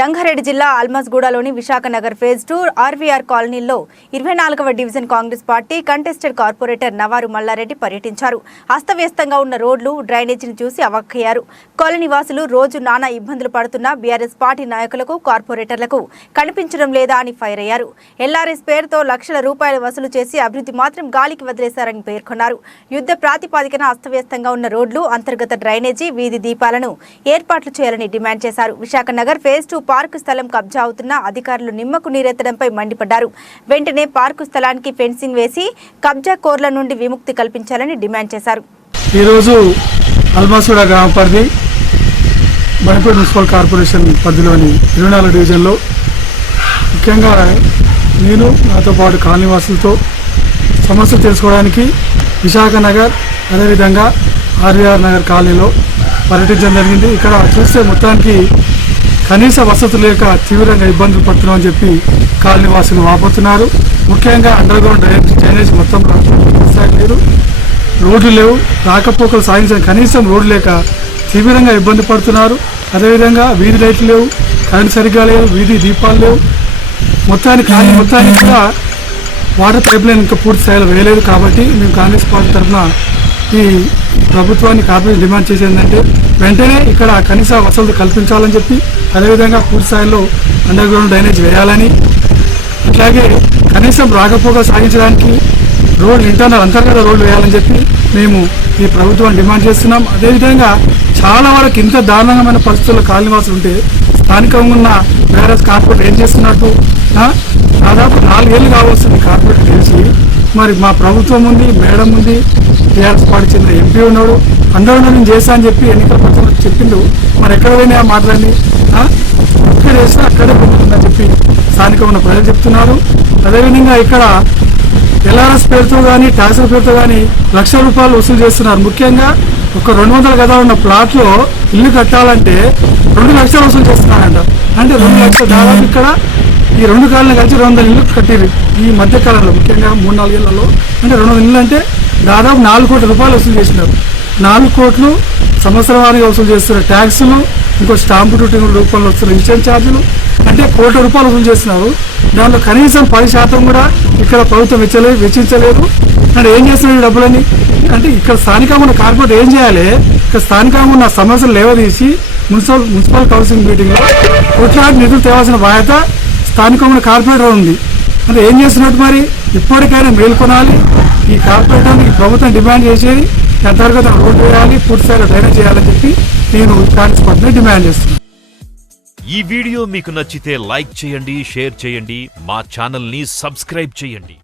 రంగారెడ్డి జిల్లా అల్మస్గూడలోని Visakha Nagar phase 2 RVR కాలనీలో 24వ division Congress party contested corporator నవారు మల్లారెడ్డి పర్యటించారు. అస్తవ్యస్తంగా ఉన్న రోడ్లు, డ్రైనేజీని చూసి అవాక్కయ్యారు. కాలనీ వాసులు రోజు నానా ఇబ్బందులు పడుతున్న బీఆర్ఎస్ పార్టీ నాయకులకు, కార్పొరేటర్లకు కనిపించడం లేదా అని ఫైర్ అయ్యారు. ఎల్ఆర్ఎస్ పేరుతో లక్షల రూపాయలు వసూలు చేసి అభివృద్ధి మాత్రం గాలికి వదిలేశారని పేర్కొన్నారు. యుద్ధ ప్రాతిపదికన అస్తవ్యస్తంగా ఉన్న రోడ్లు, అంతర్గత డ్రైనేజీ, వీధి దీపాలను ఏర్పాట్లు చేయాలని డిమాండ్ చేశారు. విశాఖ నగర్ ఫేజ్ 2 పార్కు స్థలం కబ్జా అవుతున్న అధికారులు నిమ్మకు నీరెత్తడంపై మండిపడ్డారు. వెంటనే పార్కు స్థలానికి ఫెన్సింగ్ వేసి కబ్జా కోర్ల నుండి విముక్తి కల్పించాలని డిమాండ్ చేశారు. ఈరోజు అల్మస్గూడ గ్రామ పరిధి బనపేట మున్సిపల్ కార్పొరేషన్ పరిధిలోని 24 డివిజన్లో ముఖ్యంగా నేను నాతో పాటు కాలనీవాసులతో సమస్యలు తెలుసుకోవడానికి విశాఖ నగర్ అదేవిధంగా ఆర్వీఆర్ నగర్ కాలనీలో పర్యటించడం జరిగింది. ఇక్కడ చూస్తే మొత్తానికి కనీస వసతులు లేక తీవ్రంగా ఇబ్బందులు పడుతున్నామని చెప్పి కాలనీ వాసులు వాపోతున్నారు. ముఖ్యంగా అండర్ గ్రౌండ్ డ్రైనేజ్ మొత్తం లేదు, రోడ్లు లేవు, రాకపోకలు సాగించిన కనీసం రోడ్లు లేక తీవ్రంగా ఇబ్బంది పడుతున్నారు. అదేవిధంగా వీధి లైట్లు లేవు, కరెంట్ సరిగ్గా లేవు, వీధి దీపాలు లేవు. మొత్తానికి కూడా వాటర్ పైప్ లైన్ ఇంకా పూర్తి స్థాయిలో వేయలేదు. కాబట్టి మేము కాంగ్రెస్ పార్టీ తరఫున ఈ ప్రభుత్వాన్ని కార్పొరేషన్ డిమాండ్ చేసేది ఏంటంటే వెంటనే ఇక్కడ కనీస వసతులు కల్పించాలని చెప్పి, అదేవిధంగా పూర్తి స్థాయిలో అండర్ గ్రౌండ్ డ్రైనేజ్ వేయాలని, అట్లాగే కనీసం రాకపోకలు సాగించడానికి ఇంటర్నల్ అంతర్గత రోడ్లు వేయాలని చెప్పి మేము ఈ ప్రభుత్వాన్ని డిమాండ్ చేస్తున్నాం. అదేవిధంగా చాలా వరకు ఇంత దారుణమైన పరిస్థితుల్లో కాలనీవాసులు ఉంటే స్థానికంగా ఉన్న బీఆర్ఎస్ కార్పొరేటర్ ఏం చేస్తున్నట్టు దాదాపు 4 ఏళ్ళు కావస్తుంది కార్పొరేటర్ తెలిసి. మరి మా ప్రభుత్వం ఉంది, మేడం ఉంది, టీఆర్ఎస్ పార్టీ చెందిన ఎంపీ ఉన్నాడు, అందరూ నేను చేశా అని చెప్పి ఎన్నికల పత్రం చెప్పిండు. మరి ఎక్కడ పోయినా మాట్లాడి ఇక్కడ చేసినా అక్కడే పొందుతుందని చెప్పి స్థానికంగా ఉన్న ప్రజలు చెప్తున్నారు. అదేవిధంగా ఇక్కడ ఎల్ఆర్ఎస్ పేరుతో కానీ ట్యాక్సుల పేరుతో కానీ లక్షల రూపాయలు వసూలు చేస్తున్నారు. ముఖ్యంగా ఒక 200 గదాలు ఉన్న ప్లాట్లో ఇల్లు కట్టాలంటే 2 లక్షలు వసూలు చేస్తున్నారంట. అంటే 2 లక్షలు దాదాపు ఇక్కడ ఈ 2 కాలనీ కలిసి 200 ఇల్లు కట్టిరు ఈ మధ్యకాలంలో. ముఖ్యంగా 3-4 ఏళ్లలో అంటే 200 ఇల్లు అంటే దాదాపు 4 కోట్ల రూపాయలు వసూలు చేసినారు. 4 కోట్లు సంవత్సరం వారీగా వసూలు చేస్తున్న ట్యాక్సులు, ఇంకో స్టాంపు డ్యూటీ రూపంలో వస్తున్న ఇన్సూరెన్స్ ఛార్జీలు అంటే 1 కోట్ల రూపాయలు వసూలు చేస్తున్నారు. దాంట్లో కనీసం 10% కూడా ఇక్కడ ప్రభుత్వం వెచ్చించలేదు. అంటే ఏం చేస్తున్నారు ఈ డబ్బులని? అంటే ఇక్కడ స్థానికంగా ఉన్న కార్పొరేట్ ఏం చేయాలి? ఇక్కడ స్థానికంగా ఉన్న సమస్యలు లేవదీసి మున్సిపల్ కౌన్సిల్ మీటింగ్లో కోట్లాది నిధులు తేవాల్సిన బాధ్యత స్థానికంగా కార్పొరేటర్ ఉంది. అంటే ఏం చేస్తున్నట్టు? మరి ఇప్పటికైనా మేల్కొనాలి. ఈ కార్పొరేటర్ ఈ ప్రభుత్వం డిమాండ్ చేసేది అంతర్గత రోడ్డు వేయాలి, పూర్తి స్థాయిలో డ్రైనేజ్ చేయాలని చెప్పి నేను కాంగ్రెస్ పార్టీని డిమాండ్ చేస్తున్నాను. ఈ వీడియో మీకు నచ్చితే లైక్ చేయండి, షేర్ చేయండి, మా ఛానల్ ని సబ్స్క్రైబ్ చేయండి.